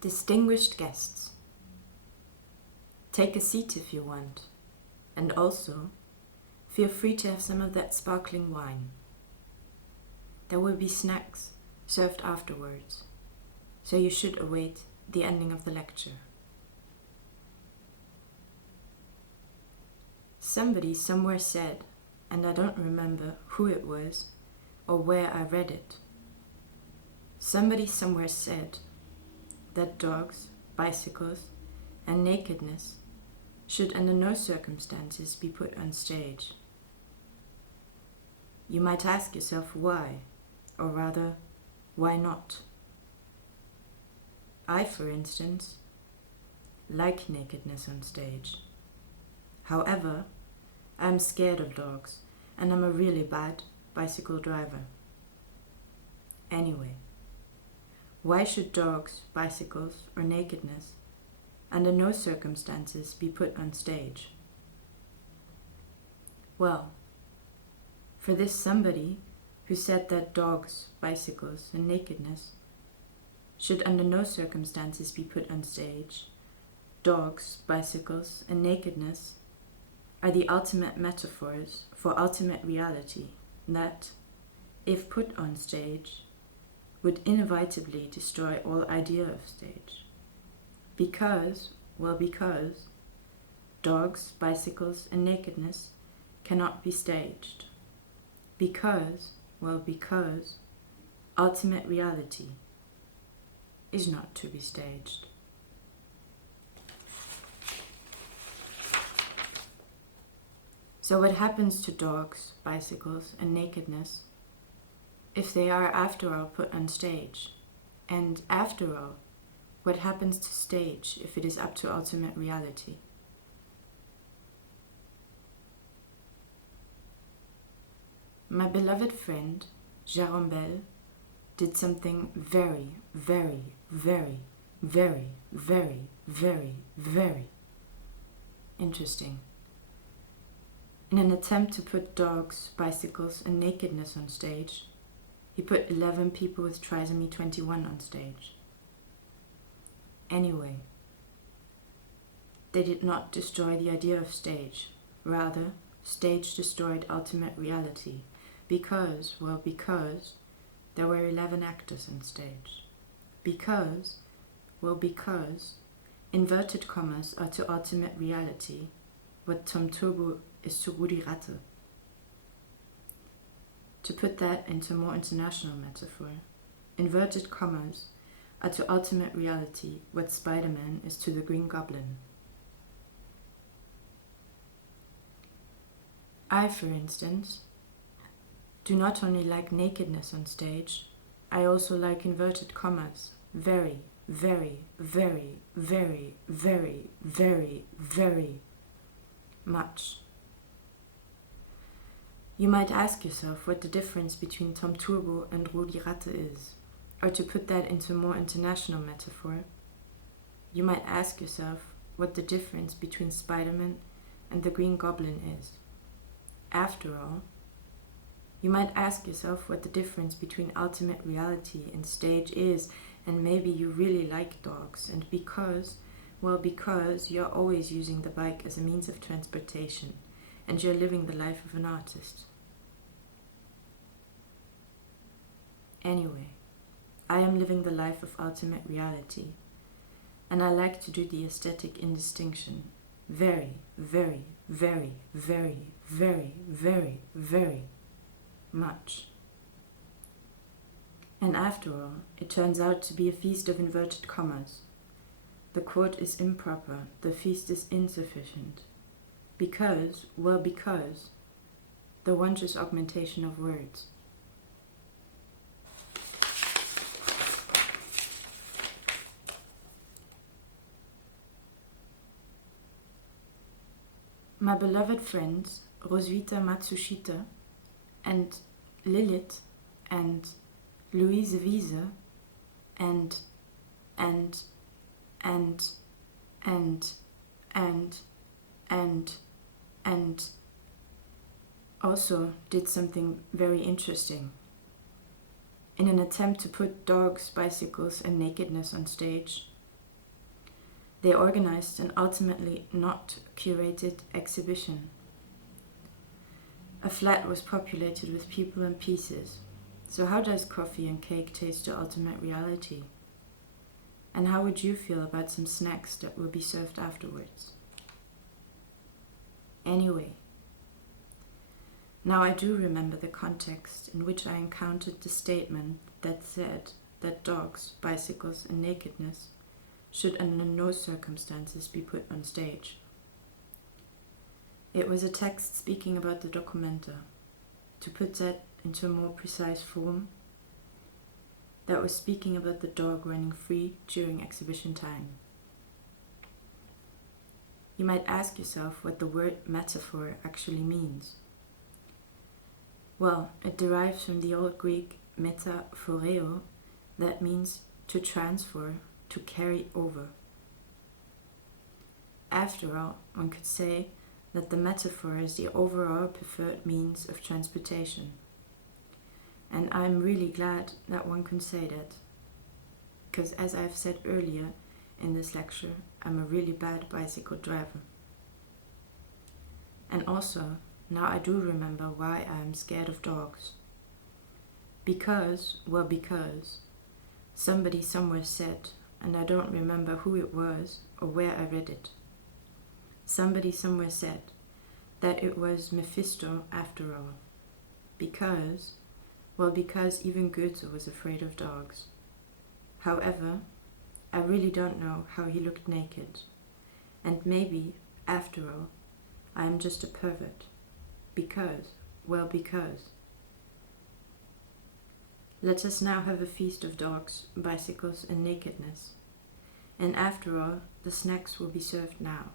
Distinguished guests, take a seat if you want, and also feel free to have some of that sparkling wine. There will be snacks served afterwards, so you should await the ending of the lecture. Somebody somewhere said, and I don't remember who it was or where I read it, somebody somewhere said that dogs, bicycles, and nakedness should under no circumstances be put on stage. You might ask yourself why, or rather, why not? I, for instance, like nakedness on stage. However, I'm scared of dogs, and I'm a really bad bicycle driver. Anyway, why should dogs, bicycles, or nakedness under no circumstances be put on stage? Well, for this somebody who said that dogs, bicycles, and nakedness should under no circumstances be put on stage, dogs, bicycles, and nakedness are the ultimate metaphors for ultimate reality that, if put on stage, would inevitably destroy all idea of stage. Because dogs, bicycles, and nakedness cannot be staged. Because ultimate reality is not to be staged. So what happens to dogs, bicycles, and nakedness if they are after all put on stage? And after all, what happens to stage if it is up to ultimate reality? My beloved friend, Jérôme Bell, did something very, very, very, very, very, very, very interesting. In an attempt to put dogs, bicycles, and nakedness on stage, he put 11 people with trisomy 21 on stage. Anyway, they did not destroy the idea of stage. Rather, stage destroyed ultimate reality because there were 11 actors on stage. Because inverted commas are to ultimate reality what Tom Turbo is to Rudi Ratte. To put that into a more international metaphor, inverted commas are to ultimate reality what Spider-Man is to the Green Goblin. I, for instance, do not only like nakedness on stage, I also like inverted commas very, very, very, very, very, very, very much. You might ask yourself what the difference between Tom Turbo and Rudi Ratte is, or to put that into a more international metaphor, you might ask yourself what the difference between Spider-Man and the Green Goblin is. After all, you might ask yourself what the difference between ultimate reality and stage is, and maybe you really like dogs, and because you're always using the bike as a means of transportation, and you're living the life of an artist. Anyway, I am living the life of ultimate reality, and I like to do the aesthetic indistinction very, very, very, very, very, very, very much. And after all, it turns out to be a feast of inverted commas. The quote is improper, the feast is insufficient. Because the wondrous augmentation of words. My beloved friends, Roswitha Matsushita, and Lilith, and Louise Wiese, and also did something very interesting. In an attempt to put dogs, bicycles, and nakedness on stage, They organized an ultimately not curated exhibition. A flat was populated with people and pieces. So how does coffee and cake taste to ultimate reality? And how would you feel about some snacks that will be served afterwards? Anyway, now I do remember the context in which I encountered the statement that said that dogs, bicycles, and nakedness should under no circumstances be put on stage. It was a text speaking about the documenta. To put that into a more precise form, that was speaking about the dog running free during exhibition time. You might ask yourself what the word metaphor actually means. Well, it derives from the Old Greek metaphoreo, that means to transfer, to carry over. After all, one could say that the metaphor is the overall preferred means of transportation. And I'm really glad that one can say that, because as I've said earlier in this lecture, I'm a really bad bicycle driver. And also, now I do remember why I am scared of dogs. Because somebody somewhere said, and I don't remember who it was or where I read it. Somebody somewhere said that it was Mephisto after all. Because even Goethe was afraid of dogs. However, I really don't know how he looked naked. And maybe, after all, I am just a pervert. Because. Let us now have a feast of dogs, bicycles, and nakedness. And after all, the snacks will be served now.